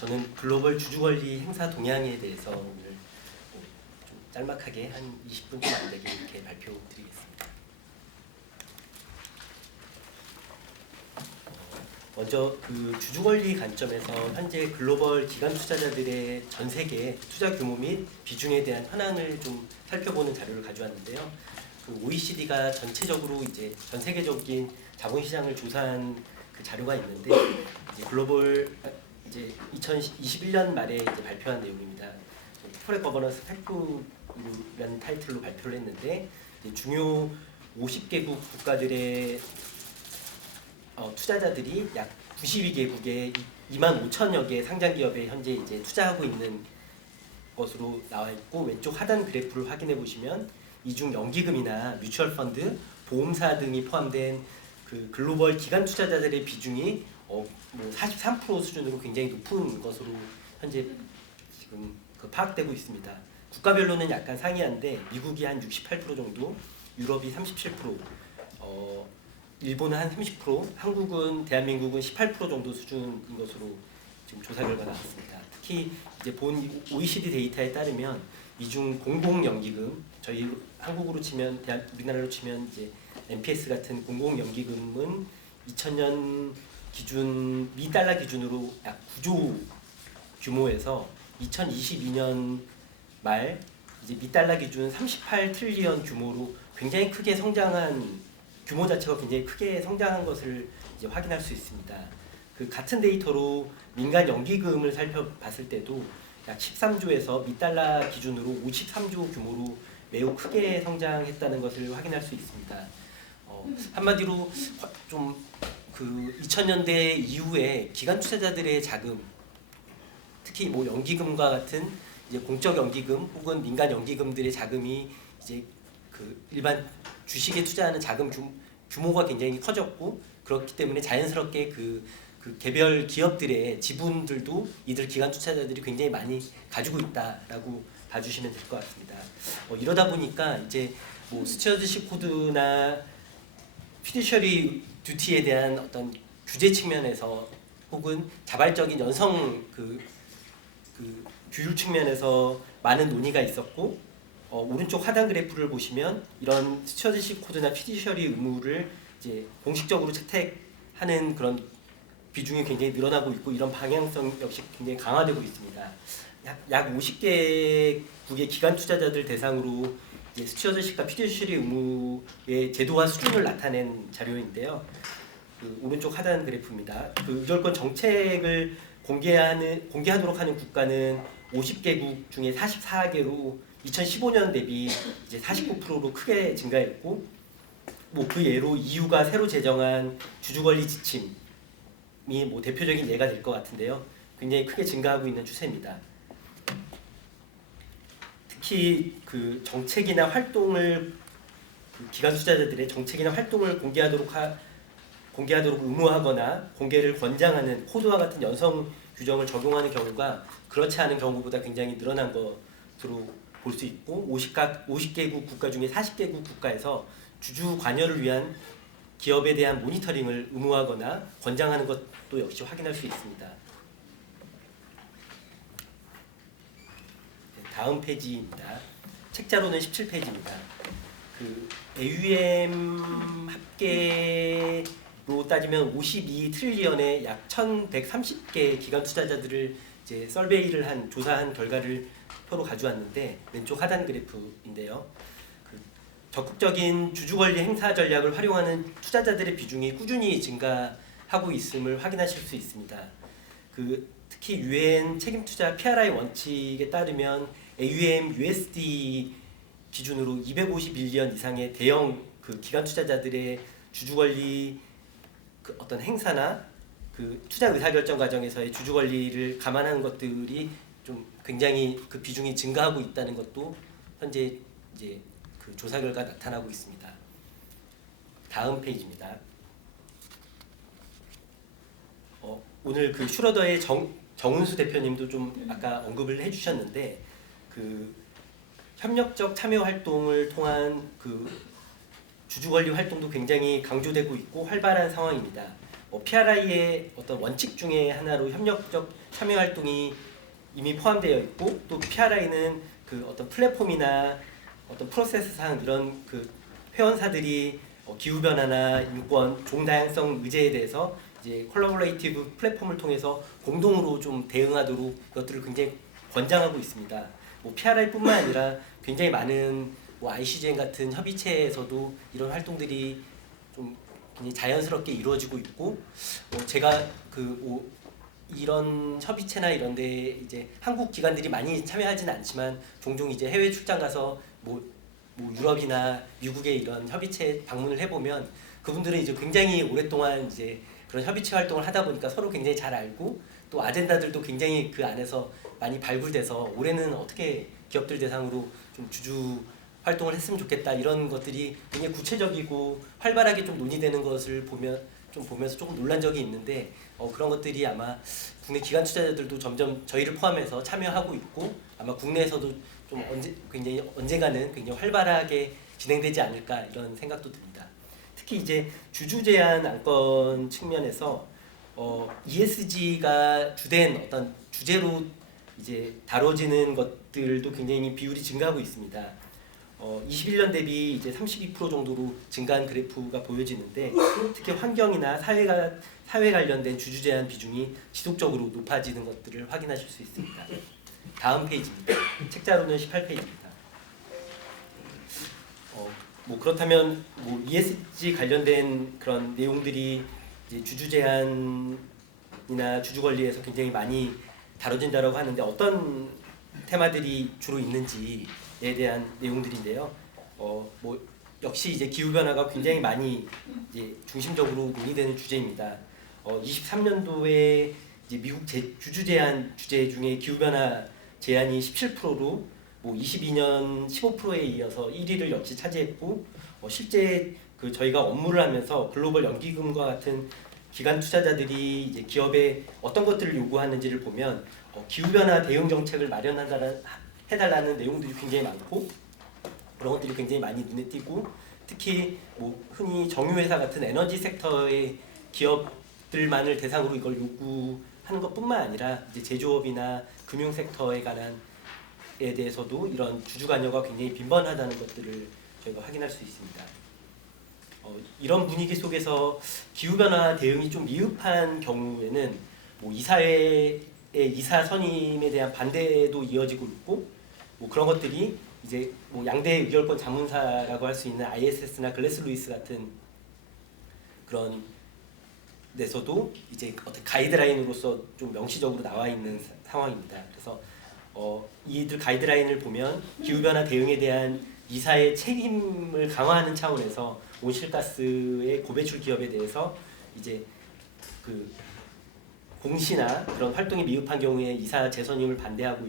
저는 글로벌 주주권리 행사 동향에 대해서 오늘 좀 짤막하게 한 20분 좀 안 되게 이렇게 발표드리겠습니다. 먼저 그 주주권리 관점에서 현재 글로벌 기관 투자자들의 전 세계 투자 규모 및 비중에 대한 현황을 좀 살펴보는 자료를 가져왔는데요. 그 OECD가 전체적으로 이제 전 세계적인 자본시장을 조사한 그 자료가 있는데 이제 글로벌 이제 2021년 말에 이제 발표한 내용입니다. 코퍼레이트 거버넌스 팩트라는 타이틀로 발표를 했는데 이제 중요 50개국 국가들의 투자자들이 약 92개국에 25,000여 개 상장 기업에 현재 이제 투자하고 있는 것으로 나와 있고, 왼쪽 하단 그래프를 확인해 보시면 이중 연기금이나 뮤추얼 펀드, 보험사 등이 포함된 그 글로벌 기관 투자자들의 비중이 뭐 43% 수준으로 굉장히 높은 것으로 현재 지금 파악되고 있습니다. 국가별로는 약간 상이한데 미국이 한 68% 정도, 유럽이 37%, 일본은 한 30%, 한국은 대한민국은 18% 정도 수준인 것으로 지금 조사 결과 나왔습니다. 특히 이제 본 OECD 데이터에 따르면 이중 공공연기금, 저희 한국으로 치면 우리나라로 치면 이제 MPS 같은 공공연기금은 2000년 기준 미 달러 기준으로 약 9조 규모에서 2022년 말 이제 미 달러 기준 38 트릴리언 규모로 굉장히 크게 성장한, 규모 자체가 굉장히 크게 성장한 것을 이제 확인할 수 있습니다. 그 같은 데이터로 민간 연기금을 살펴봤을 때도 약 13조에서 미 달러 기준으로 53조 규모로 매우 크게 성장했다는 것을 확인할 수 있습니다. 한마디로 좀 그 2000년대 이후에 기관 투자자들의 자금, 특히 뭐 연기금과 같은 이제 공적 연기금 혹은 민간 연기금들의 자금이 이제 그 일반 주식에 투자하는 자금 규모가 굉장히 커졌고, 그렇기 때문에 자연스럽게 그 개별 기업들의 지분들도 이들 기관 투자자들이 굉장히 많이 가지고 있다라고 봐주시면 될 것 같습니다. 이러다 보니까 이제 뭐 스튜어드십 코드나 피듀셔리 듀티에 대한 어떤 규제 측면에서 혹은 자발적인 연성 그 규율 측면에서 많은 논의가 있었고, 오른쪽 하단 그래프를 보시면 이런 스튜어드십 코드나 피듀셔리 의무를 이제 공식적으로 채택하는 그런 비중이 굉장히 늘어나고 있고, 이런 방향성 역시 굉장히 강화되고 있습니다. 약 50개국의 기관 투자자들 대상으로 이제 스튜어드십과 피듀셔리 의무의 제도화 수준을 나타낸 자료인데요. 그 오른쪽 하단 그래프입니다. 그 의결권 정책을 공개하도록 하는 국가는 50개국 중에 44개로 2015년 대비 이제 49%로 크게 증가했고, 뭐 그 예로 EU가 새로 제정한 주주권리 지침이 뭐 대표적인 예가 될 것 같은데요. 굉장히 크게 증가하고 있는 추세입니다. 특히 그 정책이나 활동을 기관 투자자들의 정책이나 활동을 공개하도록 의무하거나 공개를 권장하는 코드와 같은 연성 규정을 적용하는 경우가 그렇지 않은 경우보다 굉장히 늘어난 것으로 볼 수 있고, 50개국 국가 중에 40개국 국가에서 주주 관여를 위한 기업에 대한 모니터링을 의무화하거나 권장하는 것도 역시 확인할 수 있습니다. 다음 페이지입니다. 책자로는 17페이지입니다. 그 AUM 합계로 따지면 52 트릴리언의 약 1,130개 기관 투자자들을 이제 설베이를 조사한 결과를 표로 가져왔는데, 왼쪽 하단 그래프인데요. 그 적극적인 주주권리 행사 전략을 활용하는 투자자들의 비중이 꾸준히 증가하고 있음을 확인하실 수 있습니다. 특히 UN 책임투자 PRI 원칙에 따르면 AUM USD 기준으로 251년 이상의 대형 그 기관 투자자들의 주주권리 그 어떤 행사나 그 투자 의사결정 과정에서의 주주권리를 감안하는 것들이 좀 굉장히 그 비중이 증가하고 있다는 것도 현재 이제 그 조사 결과 나타나고 있습니다. 다음 페이지입니다. 오늘 그 슈러더의 정은수 대표님도 좀 아까 언급을 해주셨는데, 그 협력적 참여 활동을 통한 그 주주권리 활동도 굉장히 강조되고 있고 활발한 상황입니다. PRI의 어떤 원칙 중에 하나로 협력적 참여 활동이 이미 포함되어 있고, 또 PRI는 그 어떤 플랫폼이나 어떤 프로세스상 이런 그 회원사들이 기후 변화나 인권, 종 다양성 의제에 대해서 이제 콜라보레이티브 플랫폼을 통해서 공동으로 좀 대응하도록 그것들을 굉장히 권장하고 있습니다. 뭐 PRI뿐만 아니라 굉장히 많은 뭐 ICGN 같은 협의체에서도 이런 활동들이 좀 굉장히 자연스럽게 이루어지고 있고, 제가 뭐 이런 협의체나 이런데 이제 한국 기관들이 많이 참여하지는 않지만 종종 이제 해외 출장 가서 뭐 유럽이나 미국의 이런 협의체 방문을 해보면 그분들은 이제 굉장히 오랫동안 이제 그런 협의체 활동을 하다 보니까 서로 굉장히 잘 알고, 또 아젠다들도 굉장히 그 안에서 많이 발굴돼서 올해는 어떻게 기업들 대상으로 좀 주주 활동을 했으면 좋겠다, 이런 것들이 굉장히 구체적이고 활발하게 좀 논의되는 것을 보면서 조금 놀란 적이 있는데, 그런 것들이 아마 국내 기관 투자자들도 점점 저희를 포함해서 참여하고 있고, 아마 국내에서도 좀 언젠가는 굉장히 활발하게 진행되지 않을까, 이런 생각도 듭니다. 특히 이제 주주 제한 안건 측면에서 ESG가 주된 어떤 주제로 이제 다뤄지는 것들도 굉장히 비율이 증가하고 있습니다. 21년 대비 이제 32% 정도로 증가한 그래프가 보여지는데, 특히 환경이나 사회 관련된 주주 제한 비중이 지속적으로 높아지는 것들을 확인하실 수 있습니다. 다음 페이지입니다. 책자로는 18페이지입니다. 뭐 그렇다면 뭐 ESG 관련된 그런 내용들이 이제 주주 제한이나 주주 권리에서 굉장히 많이 다뤄진다라고 하는데, 어떤 테마들이 주로 있는지에 대한 내용들인데요. 뭐 역시 이제 기후 변화가 굉장히 많이 이제 중심적으로 논의되는 주제입니다. 23년도에 이제 미국 주주 제한 주제 중에 기후 변화 제한이 17%로 뭐 22년 15%에 이어서 1위를 역시 차지했고, 실제 그 저희가 업무를 하면서 글로벌 연기금과 같은 기관 투자자들이 이제 기업에 어떤 것들을 요구하는지를 보면 기후 변화 대응 정책을 해달라는 내용들이 굉장히 많고, 그런 것들이 굉장히 많이 눈에 띄고, 특히 뭐 흔히 정유회사 같은 에너지 섹터의 기업들만을 대상으로 이걸 요구하는 것뿐만 아니라 이제 제조업이나 금융 섹터에 관한 에 대해서도 이런 주주 관여가 굉장히 빈번하다는 것들을 저희가 확인할 수 있습니다. 이런 분위기 속에서 기후 변화 대응이 좀 미흡한 경우에는 뭐 이사회의 이사 선임에 대한 반대도 이어지고 있고, 뭐 그런 것들이 이제 뭐 양대 의결권 자문사라고 할 수 있는 ISS나 글래스 루이스 같은 그런 데서도 이제 어떤 가이드라인으로서 좀 명시적으로 나와 있는 상황입니다. 그래서 이들 가이드라인을 보면 기후변화 대응에 대한 이사의 책임을 강화하는 차원에서 온실가스의 고배출 기업에 대해서 이제 그 공시나 그런 활동이 미흡한 경우에 이사 재선임을 반대하고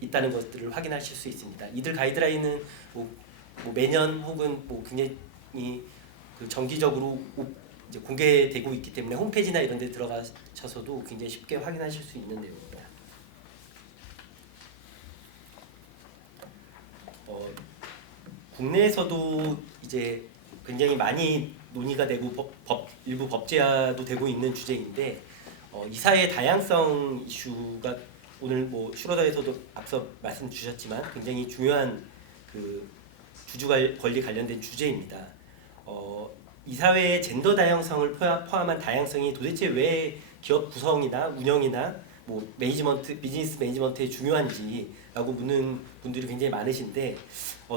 있다는 것들을 확인하실 수 있습니다. 이들 가이드라인은 뭐 매년 혹은 뭐 굉장히 그 정기적으로 이제 공개되고 있기 때문에 홈페이지나 이런 데 들어가셔서도 굉장히 쉽게 확인하실 수 있는 내용입니다. 국내에서도 이제 굉장히 많이 논의가 되고 일부 법제화도 되고 있는 주제인데, 이사의 다양성 이슈가 오늘 뭐 슈로더에서도 앞서 말씀 주셨지만 굉장히 중요한 그 주주 권리 관련된 주제입니다. 이사회의 젠더 다양성을 포함한 다양성이 도대체 왜 기업 구성이나 운영이나 뭐 비즈니스 매니지먼트에 중요한지라고 묻는 분들이 굉장히 많으신데,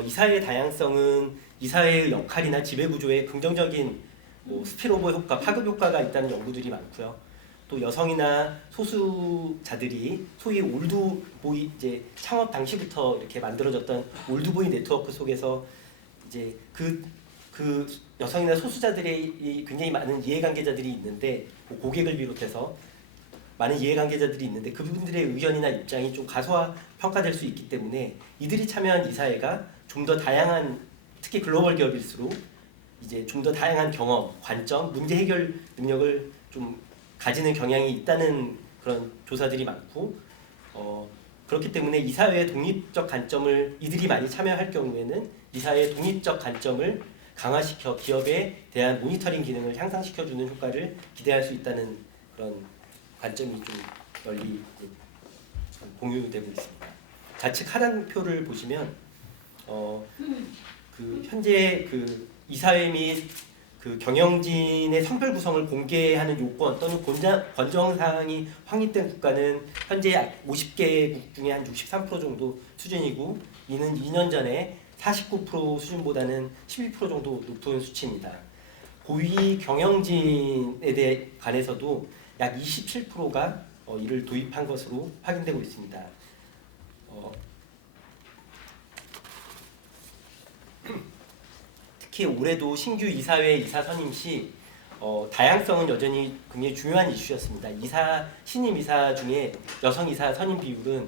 이사회의 다양성은 이사회의 역할이나 지배구조에 긍정적인 뭐 스피լ오버 효과, 파급 효과가 있다는 연구들이 많고요. 또 여성이나 소수자들이 소위 올드보이, 이제 창업 당시부터 이렇게 만들어졌던 올드보이 네트워크 속에서 이제 그 여성이나 소수자들의 굉장히 많은 이해관계자들이 있는데, 뭐 고객을 비롯해서 많은 이해관계자들이 있는데 그분들의 의견이나 입장이 좀 가소화 평가될 수 있기 때문에 이들이 참여한 이사회가 좀 더 다양한, 특히 글로벌 기업일수록 이제 좀 더 다양한 경험, 관점, 문제 해결 능력을 좀 가지는 경향이 있다는 그런 조사들이 많고, 그렇기 때문에 이사회의 독립적 관점을 이들이 많이 참여할 경우에는 이사회의 독립적 관점을 강화시켜 기업에 대한 모니터링 기능을 향상시켜주는 효과를 기대할 수 있다는 그런 관점이 좀 널리 이제 공유되고 있습니다. 좌측 하단표를 보시면 그 현재 그 이사회 및 그 경영진의 성별 구성을 공개하는 요건 또는 권장 사항이 확립된 국가는 현재 50개국 중에 한 63% 정도 수준이고, 이는 2년 전에 49% 수준보다는 11% 정도 높은 수치입니다. 고위 경영진에 대해 관해서도 약 27%가 이를 도입한 것으로 확인되고 있습니다. 특히 올해도 신규 이사회 이사 선임 시 다양성은 여전히 굉장히 중요한 이슈였습니다. 신임 이사 중에 여성 이사 선임 비율은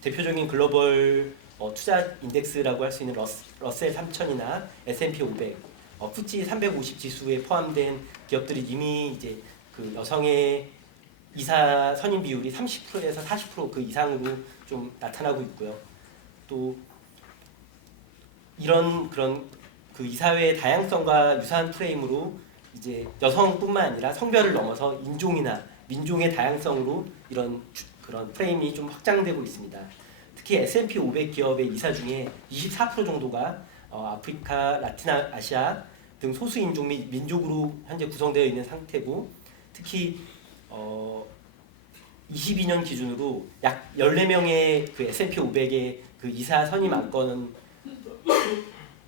대표적인 글로벌 투자 인덱스라고 할 수 있는 러셀 3000이나 S&P 500, FTSE 350 지수에 포함된 기업들이 이미 이제 그 여성의 이사 선임 비율이 30%에서 40% 그 이상으로 좀 나타나고 있고요. 또 이런 그런 그 이사회의 다양성과 유사한 프레임으로 이제 여성뿐만 아니라 성별을 넘어서 인종이나 민족의 다양성으로 이런 그런 프레임이 좀 확장되고 있습니다. 특히 S&P 500 기업의 이사 중에 24% 정도가 아프리카, 라틴아시아 등 소수 인종 및 민족으로 현재 구성되어 있는 상태고, 특히 22년 기준으로 약 14명의 그 S&P 500의 그 이사 선임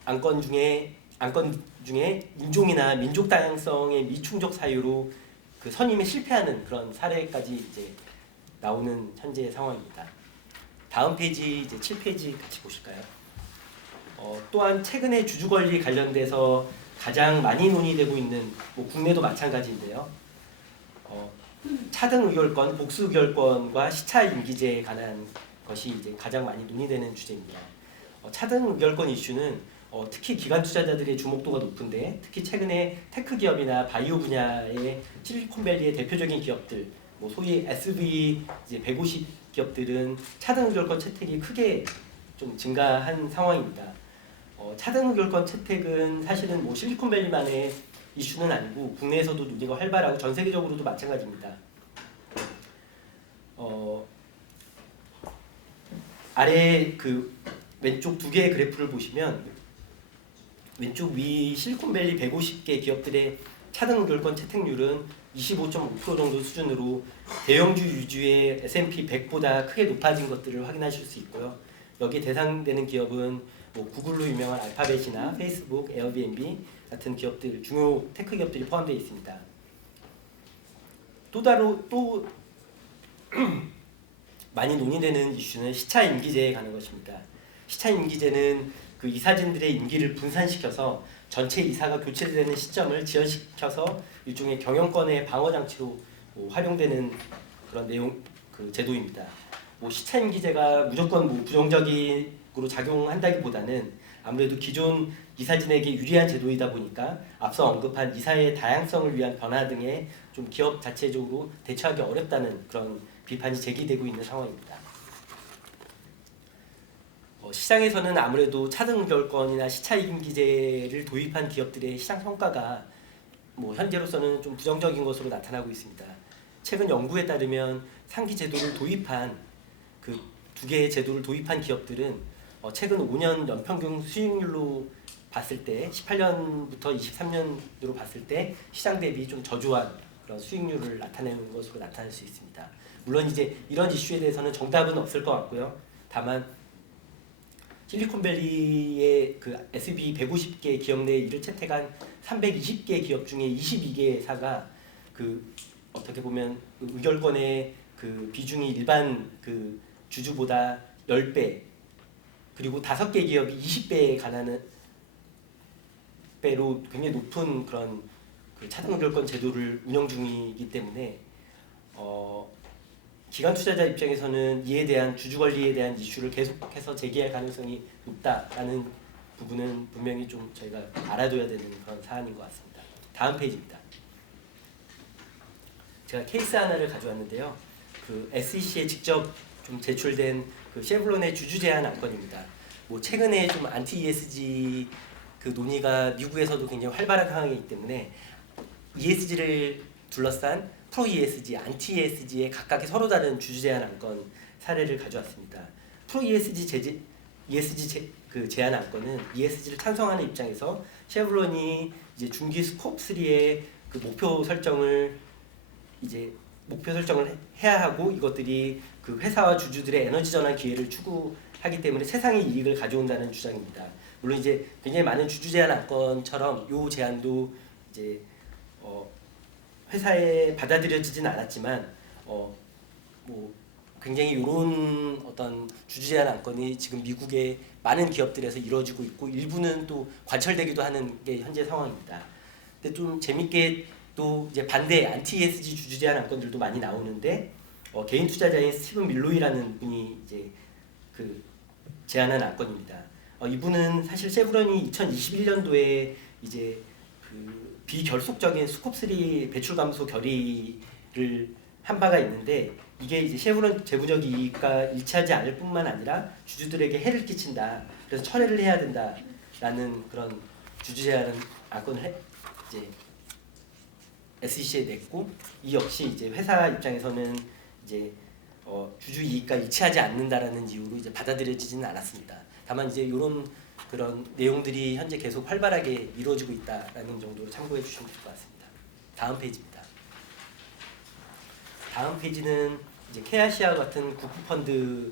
안건 중에 인종이나 민족 다양성의 미충족 사유로 그 선임에 실패하는 그런 사례까지 이제 나오는 현재 상황입니다. 다음 페이지 이제 7페이지 같이 보실까요? 또한 최근에 주주 권리 관련돼서 가장 많이 논의되고 있는 국내도 마찬가지인데요. 차등 의결권, 복수 의결권과 시차 임기제에 관한 것이 이제 가장 많이 논의되는 주제입니다. 차등 의결권 이슈는 특히 기관 투자자들의 주목도가 높은데, 특히 최근에 테크 기업이나 바이오 분야의 실리콘밸리의 대표적인 기업들, 소위 SV 이제 150 기업들은 차등 의결권 채택이 크게 좀 증가한 상황입니다. 차등 의결권 채택은 사실은 실리콘밸리만의 이슈는 아니고 국내에서도 논의가 활발하고 전 세계적으로도 마찬가지입니다. 아래 그 왼쪽 두 개의 그래프를 보시면, 왼쪽 위 실리콘밸리 150개 기업들의 차등 의결권 채택률은 25.5% 정도 수준으로 대형주 위주의 S&P 100보다 크게 높아진 것들을 확인하실 수 있고요. 여기 대상되는 기업은 구글로 유명한 알파벳이나 페이스북, 에어비앤비 같은 기업들, 중요 테크 기업들이 포함되어 있습니다. 또 많이 논의되는 이슈는 시차 임기제에 관한 것입니다. 시차 임기제는 그 이사진들의 임기를 분산시켜서 전체 이사가 교체되는 시점을 지연시켜서 일종의 경영권의 방어 장치로 활용되는 그런 내용 그 제도입니다. 시차 임기제가 무조건 부정적으로 작용한다기보다는 아무래도 기존 이사진에게 유리한 제도이다 보니까 앞서 언급한 이사의 다양성을 위한 변화 등에 좀 기업 자체적으로 대처하기 어렵다는 그런 비판이 제기되고 있는 상황입니다. 시장에서는 아무래도 차등 의결권이나 시차 임기제를 도입한 기업들의 시장 성과가 현재로서는 좀 부정적인 것으로 나타나고 있습니다. 최근 연구에 따르면 상기 제도를 도입한 그 두 개의 제도를 도입한 기업들은 최근 5년 연평균 수익률로 봤을 때 18년부터 23년으로 봤을 때 시장 대비 좀 저조한 그런 수익률을 나타내는 것으로 나타날 수 있습니다. 물론 이제 이런 이슈에 대해서는 정답은 없을 것 같고요. 다만 실리콘밸리의 그 S&P 150개 기업 내 이를 채택한 320개 기업 중에 22개사가 그 어떻게 보면 의결권의 그 비중이 일반 그 주주보다 10배, 그리고 5개 기업이 20배에 관한 배로 굉장히 높은 그런 그 차등 의결권 제도를 운영 중이기 때문에 기관 투자자 입장에서는 이에 대한 주주 권리에 대한 이슈를 계속해서 제기할 가능성이 높다라는 부분은 분명히 좀 저희가 알아둬야 되는 그런 사안인 것 같습니다. 다음 페이지입니다. 제가 케이스 하나를 가져왔는데요. 그 SEC에 직접 좀 제출된 그 쉐브론의 주주 제한 안건입니다. 최근에 좀 안티 ESG 그 논의가 미국에서도 굉장히 활발한 상황이기 때문에 ESG를 둘러싼 프로 ESG, 안티 ESG의 각각의 서로 다른 주주 제한 안건 사례를 가져왔습니다. 프로 ESG 그 제한 안건은 ESG를 찬성하는 입장에서 쉐브론이 이제 중기 스콥 3의 그 목표 설정을 해야 하고, 이것들이 그 회사와 주주들의 에너지 전환 기회를 추구하기 때문에 세상의 이익을 가져온다는 주장입니다. 물론 이제 굉장히 많은 주주 제한 안건처럼 이 제안도 이제 회사에 받아들여지진 않았지만 뭐 굉장히 이런 어떤 주주 제한 안건이 지금 미국의 많은 기업들에서 이루어지고 있고, 일부는 또 관철되기도 하는 게 현재 상황입니다. 근데 좀 재밌게 또 이제 반대 안티 ESG 주주 제한 안건들도 많이 나오는데, 개인 투자자인 스티븐 밀로이라는 분이 이제 그 제안한 안건입니다. 이분은 사실 쉐브론이 2021년도에 이제 그 비결속적인 스콥3 배출 감소 결의를 한 바가 있는데, 이게 이제 쉐브론 재무적 이익과 일치하지 않을 뿐만 아니라 주주들에게 해를 끼친다. 그래서 철회를 해야 된다라는 그런 주주 제한 안건을 이제 SEC에 냈고, 이 역시 이제 회사 입장에서는 이제 주주 이익과 일치하지 않는다라는 이유로 이제 받아들여지지는 않았습니다. 다만 이제 이런 그런 내용들이 현재 계속 활발하게 이루어지고 있다라는 정도로 참고해 주시면 될 것 같습니다. 다음 페이지입니다. 다음 페이지는 이제 케아시아와 같은 국부 펀드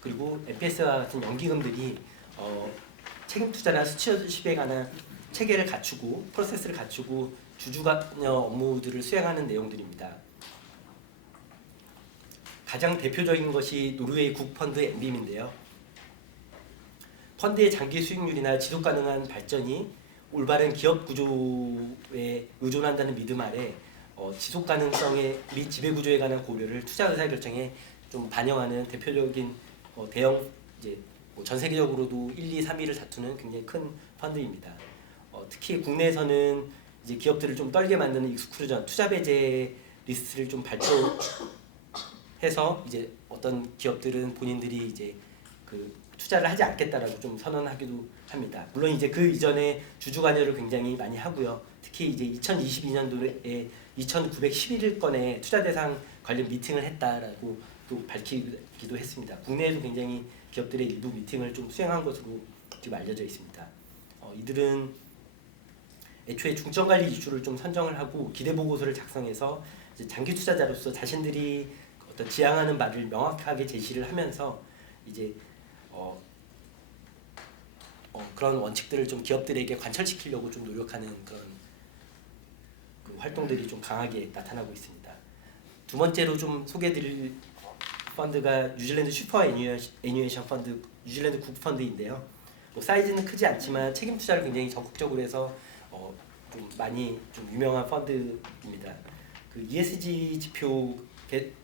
그리고 MPS와 같은 연기금들이 책임 투자나 스튜어드십에 관한 체계를 갖추고 프로세스를 갖추고 주주 관여 업무들을 수행하는 내용들입니다. 가장 대표적인 것이 노르웨이 국펀드 엠빔인데요. 펀드의 장기 수익률이나 지속 가능한 발전이 올바른 기업 구조에 의존한다는 믿음 아래 지속 가능성의 및 지배 구조에 관한 고려를 투자 의사 결정에 좀 반영하는 대표적인 대형 이제 전 세계적으로도 1, 2, 3위를 다투는 굉장히 큰 펀드입니다. 특히 국내에서는 이제 기업들을 좀 떨게 만드는 익스클루전 투자 배제 리스트를 좀 발표해서 이제 어떤 기업들은 본인들이 이제 그 투자를 하지 않겠다라고 좀 선언하기도 합니다. 물론 이제 그 이전에 주주 관여를 굉장히 많이 하고요. 특히 이제 2022년도에 2,911건의 투자 대상 관련 미팅을 했다라고 또 밝히기도 했습니다. 국내에도 굉장히 기업들의 일부 미팅을 좀 수행한 것으로 지금 알려져 있습니다. 이들은 애초에 중점 관리 이슈를 좀 선정을 하고 기대 보고서를 작성해서 이제 장기 투자자로서 자신들이 어떤 지향하는 바를 명확하게 제시를 하면서 이제 그런 원칙들을 좀 기업들에게 관철시키려고 좀 노력하는 그런 그 활동들이 좀 강하게 나타나고 있습니다. 두 번째로 좀 소개해드릴 펀드가 뉴질랜드 슈퍼 애니메이션 펀드, 뉴질랜드 국부 펀드인데요. 뭐 사이즈는 크지 않지만 책임 투자를 굉장히 적극적으로 해서 좀 많이 좀 유명한 펀드입니다. 그 ESG 지표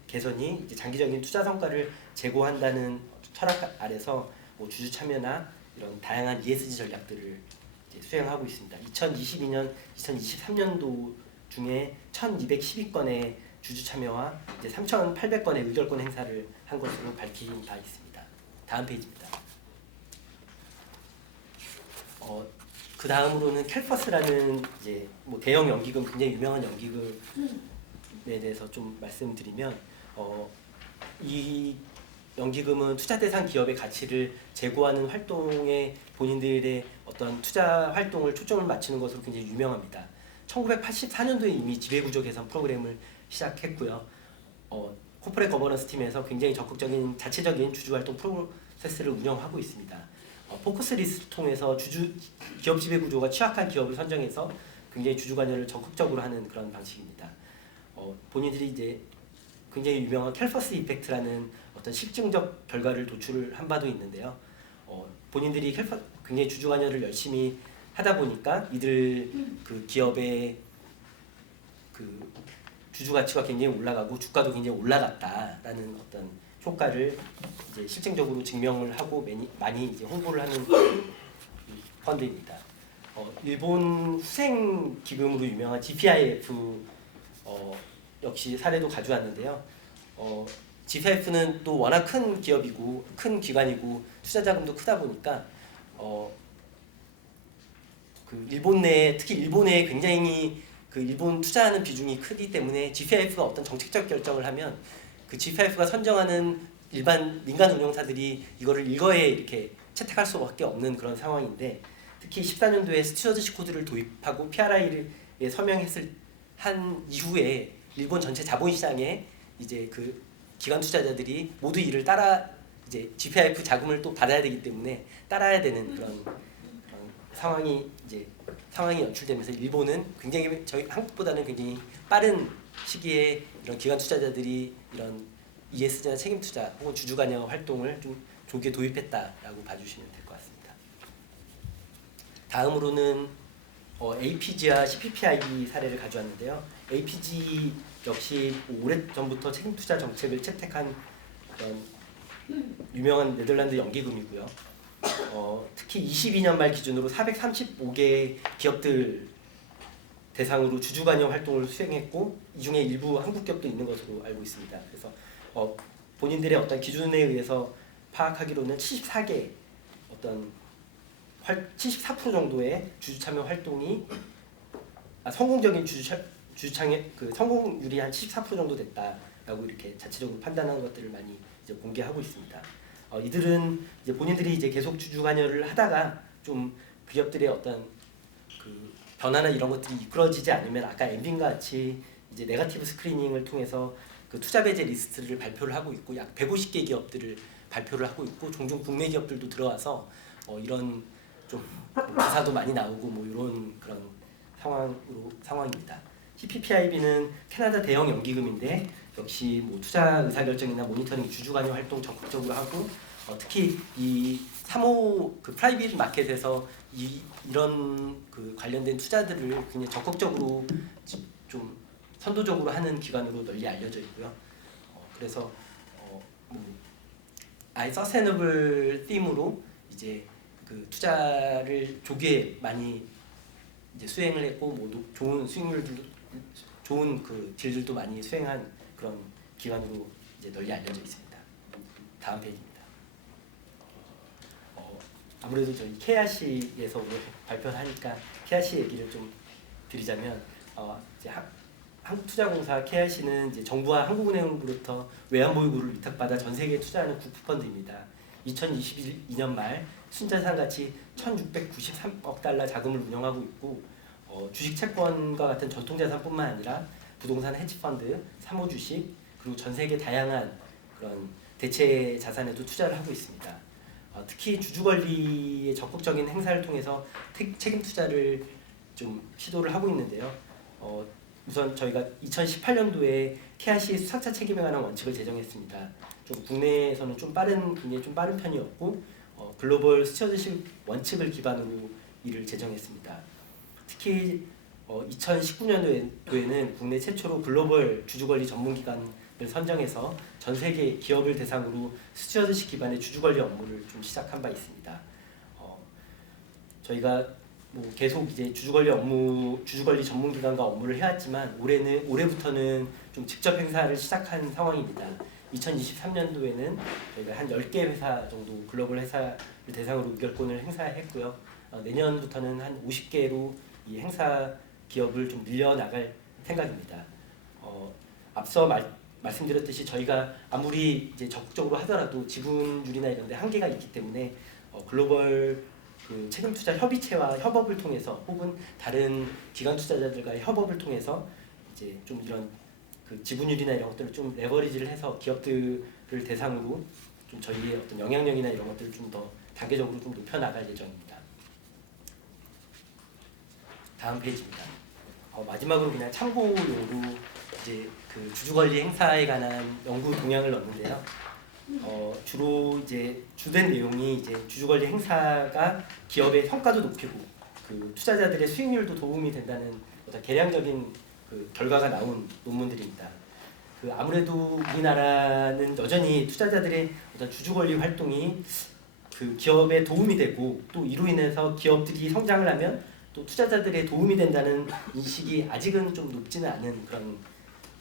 개선이 이제 장기적인 투자 성과를 제고한다는 철학 아래서 뭐 주주 참여나 이런 다양한 ESG 전략들을 이제 수행하고 있습니다. 2022년, 2023년도 중에 1,212건의 주주 참여와 이제 3,800건의 의결권 행사를 한 것으로 밝힌 바 있습니다. 다음 페이지입니다. 그 다음으로는 캘퍼스라는 이제 뭐 대형 연기금, 굉장히 유명한 연기금에 대해서 좀 말씀드리면, 이 연기금은 투자 대상 기업의 가치를 제고하는 활동에 본인들의 어떤 투자 활동을 초점을 맞추는 것으로 굉장히 유명합니다. 1984년도에 이미 지배구조 개선 프로그램을 시작했고요. 코퍼레이트 거버넌스 팀에서 굉장히 적극적인 자체적인 주주 활동 프로세스를 운영하고 있습니다. 포커스 리스트를 통해서 기업 지배 구조가 취약한 기업을 선정해서 굉장히 주주 관여를 적극적으로 하는 그런 방식입니다. 본인들이 이제 굉장히 유명한 캘퍼스 이펙트라는 어떤 실증적 결과를 도출을 한 바도 있는데요. 본인들이 굉장히 주주 관여를 열심히 하다 보니까 이들 그 기업의 그 주주 가치가 굉장히 올라가고 주가도 굉장히 올라갔다라는 어떤 효과를 이제 실증적으로 증명을 하고 많이 이제 홍보를 하는 펀드입니다. 일본 후생 기금으로 유명한 GPIF 역시 사례도 가져왔는데요. GPIF는 또 워낙 큰 기업이고 큰 기관이고 투자 자금도 크다 보니까 그 일본 내 특히 일본에 굉장히 그 일본 투자하는 비중이 크기 때문에 GPIF가 어떤 정책적 결정을 하면 그 GPIF가 선정하는 일반 민간 운용사들이 이거를 일거에 이렇게 채택할 수밖에 없는 그런 상황인데, 특히 14년도에 스튜어드십 코드를 도입하고 PRI에 서명했을 한 이후에 일본 전체 자본시장에 이제 그 기관 투자자들이 모두 이를 따라 이제 GPIF 자금을 또 받아야 되기 때문에 따라야 되는 그런 상황이 연출되면서 일본은 굉장히 저희 한국보다는 굉장히 빠른 시기에 이런 기관 투자자들이 이런 ESG나 책임 투자 혹은 주주 관여 활동을 좀 조기에 도입했다라고 봐주시면 될 것 같습니다. 다음으로는 APG와 CPPIB 사례를 가져왔는데요. APG 역시 오래전부터 책임 투자 정책을 채택한 유명한 네덜란드 연기금이고요. 특히 22년 말 기준으로 435개 기업들 대상으로 주주 관여 활동을 수행했고, 이 중에 일부 한국 기업도 있는 것으로 알고 있습니다. 그래서 본인들의 어떤 기준에 의해서 파악하기로는 74개 74% 정도의 주주 참여 활동이 성공적인 주주 참여 그 성공률이 한 74% 정도 됐다라고 이렇게 자체적으로 판단하는 것들을 많이 이제 공개하고 있습니다. 이들은 이제 본인들이 이제 계속 주주 관여를 하다가 좀 기업들의 어떤 그 변화나 이런 것들이 이끌어지지 않으면 아까 엠빈과 같이 이제 네거티브 스크리닝을 통해서 그 투자 배제 리스트를 발표를 하고 있고, 약 150개 기업들을 발표를 하고 있고, 종종 국내 기업들도 들어와서 이런 좀 기사도 많이 나오고 뭐 이런 그런 상황입니다. CPPIB는 캐나다 대형 연기금인데 역시 뭐 투자 의사결정이나 모니터링, 주주 관여 활동 적극적으로 하고, 특히 이 3호 그 프라이빗 마켓에서 이런 그 관련된 투자들을 굉장히 적극적으로 좀 선도적으로 하는 기관으로 널리 알려져 있고요. 그래서 아예 서스테너블 팀으로 이제 그 투자를 조기에 많이 이제 수행을 했고, 뭐 좋은 수익률들도 좋은 그 딜들도 많이 수행한 그런 기관으로 이제 널리 알려져 있습니다. 다음 페이지입니다. 아무래도 저희 KRC에서 오늘 발표를 하니까 KRC 얘기를 좀 드리자면, 이제 한국투자공사 KRC는 이제 정부와 한국은행으로부터 외환보유고를 위탁받아 전 세계에 투자하는 국부펀드입니다. 2022년 말 순자산 가치 1,693억 달러 자금을 운영하고 있고, 주식 채권과 같은 전통자산뿐만 아니라 부동산 헤지펀드, 사모주식, 그리고 전 세계 다양한 그런 대체 자산에도 투자를 하고 있습니다. 특히 주주 권리의 적극적인 행사를 통해서 책임 투자를 좀 시도를 하고 있는데요. 우선 저희가 2018년도에 KRC 수탁자 책임에 관한 원칙을 제정했습니다. 좀 국내에서는 굉장히 좀 빠른 편이었고, 글로벌 스튜어드십 원칙을 기반으로 이를 제정했습니다. 특히 2019년도에는 국내 최초로 글로벌 주주권리 전문기관을 선정해서 전 세계 기업을 대상으로 스튜어드십 기반의 주주권리 업무를 좀 시작한 바 있습니다. 저희가 뭐 계속 이제 주주권리 전문기관과 업무를 해왔지만 올해부터는 좀 직접 행사를 시작한 상황입니다. 2023년도에는 저희가 한 10개 회사 정도 글로벌 회사를 대상으로 의결권을 행사했고요. 내년부터는 한 50개로 이 행사 기업을 좀 늘려나갈 생각입니다. 앞서 말씀드렸듯이 저희가 아무리 이제 적극적으로 하더라도 지분율이나 이런 데 한계가 있기 때문에 글로벌 그 책임 투자 협의체와 협업을 통해서 혹은 다른 기관 투자자들과의 협업을 통해서 이제 좀 이런 그 지분율이나 이런 것들을 좀 레버리지를 해서 기업들을 대상으로 좀 저희의 어떤 영향력이나 이런 것들을 좀 더 단계적으로 좀 높여 나갈 예정입니다. 다음 페이지입니다. 마지막으로 그냥 참고용으로 이제 그 주주권리 행사에 관한 연구 동향을 넣었는데요. 주로 이제 주된 내용이 이제 주주권리 행사가 기업의 성과도 높이고 그 투자자들의 수익률도 도움이 된다는 어떤 개량적인 그 결과가 나온 논문들입니다. 그 아무래도 우리나라는 여전히 투자자들의 어떤 주주권리 활동이 그 기업에 도움이 되고, 또 이로 인해서 기업들이 성장을 하면 또 투자자들의 도움이 된다는 인식이 아직은 좀 높지는 않은 그런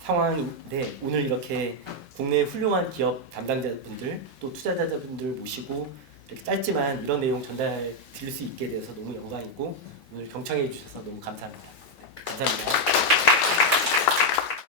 상황인데, 오늘 이렇게 국내 훌륭한 기업 담당자분들 또 투자자분들 모시고 이렇게 짧지만 이런 내용 전달 드릴 수 있게 돼서 너무 영광이고, 오늘 경청해 주셔서 너무 감사합니다. 감사합니다.